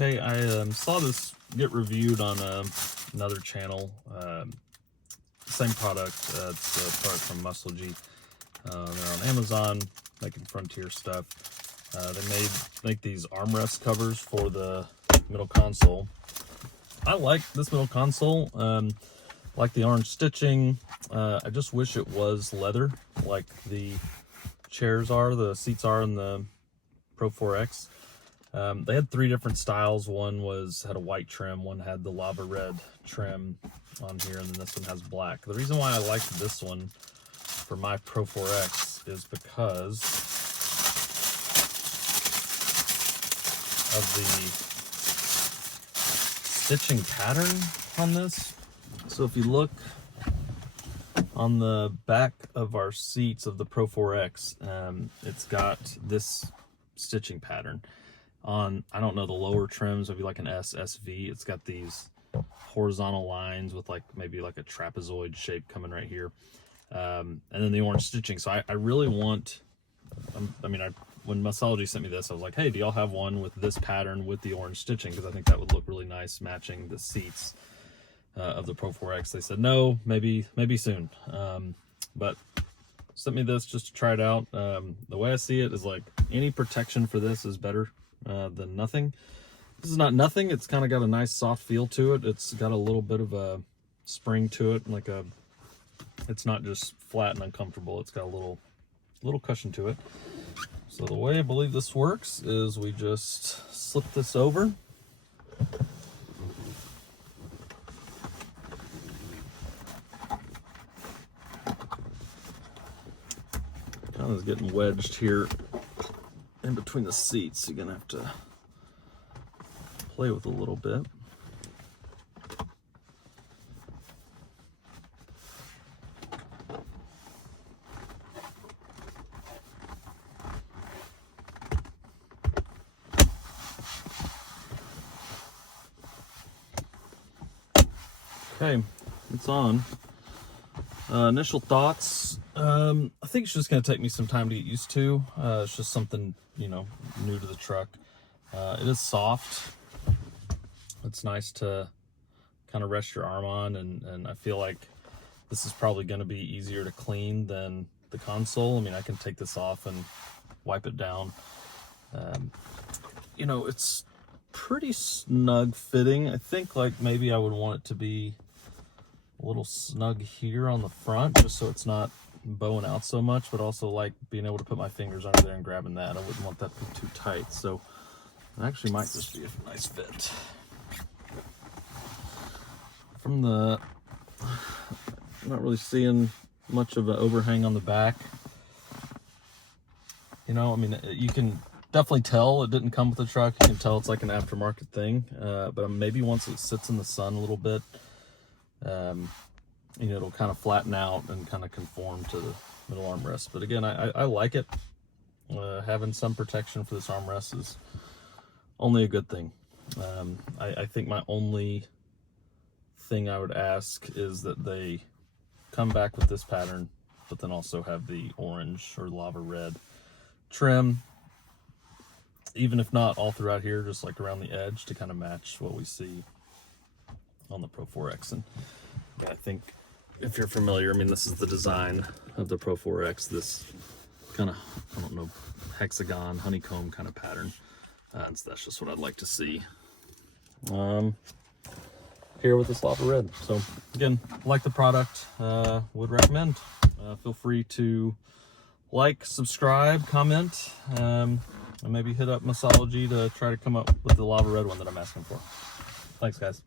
Okay, I saw this get reviewed on another channel. Same product. It's a product from Musology. They're on Amazon, making Frontier stuff. They make these armrest covers for the middle console. I like this middle console. Like the orange stitching. I just wish it was leather, like the chairs are, the seats are in the Pro 4X. They had 3 different styles. One had a white trim, one had the lava red trim on here, and then this one has black. The reason why I liked this one for my Pro 4X is because of the stitching pattern on this. So if you look on the back of our seats of the Pro 4X, it's got this stitching pattern. On, I don't know, the lower trims, maybe like an SV, it's got these horizontal lines with maybe like a trapezoid shape coming right here. And then the orange stitching. So I really want, when Musology sent me this, I was like, hey, do y'all have one with this pattern with the orange stitching? Because I think that would look really nice matching the seats of the Pro 4X. They said, no, maybe soon. But sent me this just to try it out. The way I see it is like any protection for this is better than nothing. This is not nothing. It's kind of got a nice soft feel to it. It's got a little bit of a spring to it, it's not just flat and uncomfortable. It's got a little cushion to it. So the way I believe this works is we just slip this over. Kind of getting wedged here in between the seats. You're gonna have to play with a little bit. Okay, it's on. Initial thoughts. I think it's just going to take me some time to get used to. It's just something, new to the truck. It is soft. It's nice to kind of rest your arm on, and I feel like this is probably going to be easier to clean than the console. I can take this off and wipe it down. It's pretty snug fitting. I think maybe I would want it to be a little snug here on the front, just so it's not bowing out so much, but also being able to put my fingers under there and grabbing that. I wouldn't want that to be too tight, so it actually might just be a nice fit. From I'm not really seeing much of an overhang on the back. You can definitely tell it didn't come with the truck. You can tell it's like an aftermarket thing, but maybe once it sits in the sun a little bit, it'll kind of flatten out and kind of conform to the middle armrest. But again, I like it. Having some protection for this armrest is only a good thing. I think my only thing I would ask is that they come back with this pattern, but then also have the orange or lava red trim, even if not all throughout here, just around the edge to kind of match what we see on the Pro 4X. And I think if you're familiar, this is the design of the Pro 4X, this kind of, I don't know, hexagon, honeycomb kind of pattern. So that's just what I'd like to see here with this lava red. So again, like the product, would recommend. Feel free to like, subscribe, comment, and maybe hit up Musology to try to come up with the lava red one that I'm asking for. Thanks, guys.